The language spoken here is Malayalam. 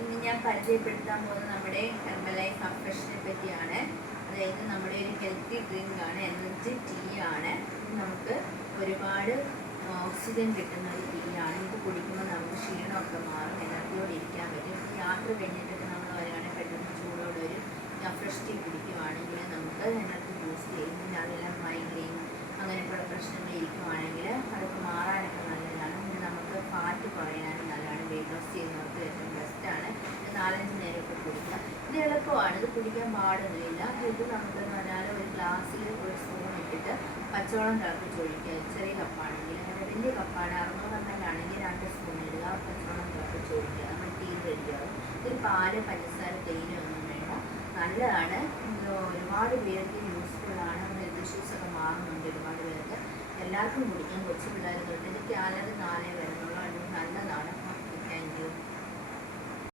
ഇന്ന് ഞാൻ പരിചയപ്പെടുത്താൻ പോകുന്നത് നമ്മുടെ ഹെർബലൈഫ് അഫ്രഷിനെ പറ്റിയാണ്. അതായത് നമ്മുടെ ഒരു ഹെൽത്തി ഡ്രിങ്ക് ആണ്, എനർജി ടീ ആണ്. നമുക്ക് ഒരുപാട് ഓക്സിജൻ കിട്ടുന്ന ഒരു ടീ ആണ്. ഇത് കുടിക്കുമ്പോൾ നമുക്ക് ക്ഷീണമൊക്കെ മാറും, എനർജിയോടെ ഇരിക്കാൻ പറ്റും. യാത്ര കഴിഞ്ഞിട്ടൊക്കെ നമ്മൾ വരികയാണെങ്കിൽ പെട്ടെന്ന് ചൂടോടെ ഒരു അഫ്രഷ് ടീ കുടിക്കുവാണെങ്കിൽ നമുക്ക് എനർജി ബൂസ്റ്റ് ചെയ്യും. പിന്നെ അതെല്ലാം മൈഗ്രെയിൻ അങ്ങനെയൊക്കെയുള്ള പ്രശ്നങ്ങൾ ഇരിക്കുവാണെങ്കിൽ അതൊക്കെ മാറാനൊക്കെ നല്ലതാണ്. പിന്നെ നമുക്ക് ഫാറ്റ് കുറയാനും നല്ലതാണ്. വെയിറ്റ് ലോസ് ചെയ്യുന്നവർക്ക് ഏറ്റവും ബെസ്റ്റാണ്. 4-5 നേരമൊക്കെ കുടിക്കുക. ഇത് എളുപ്പമാണ്, ഇത് കുടിക്കാൻ പാടൊന്നുമില്ല. ഇത് നമുക്കെന്ന് പറഞ്ഞാൽ ഒരു ഗ്ലാസ്സിൽ ഒരു സ്പൂൺ ഇട്ടിട്ട് പച്ചവെള്ളം തിളപ്പിച്ച് ഒഴിക്കുക. ചെറിയ കപ്പാണെങ്കിൽ, അങ്ങനെ വലിയ കപ്പാണ് 600 ml ആണെങ്കിൽ 2 സ്പൂൺ ഇടുക. പച്ചവെള്ളം തിളപ്പിച്ച് ഒഴിക്കുക. നമ്മൾ ടീ റെഡിയാവും. ഇതിൽ പാല്, പഞ്ചസാര, തേയില ഒന്നും വേണ്ട. നല്ലതാണ്. ഒരുപാട് പേർക്ക് യൂസ്ഫുള്ളാണ്. ഹെൽത്ത് ഇഷ്യൂസൊക്കെ മാറുന്നുണ്ട് ഒരുപാട് പേർക്ക്. എല്ലാവർക്കും കുടിക്കാം. കൊച്ചു പിള്ളേർ തൊട്ട്. ഇത് കാലറി 4 വരുന്നുള്ളൂ. അത് നല്ലതാണ്.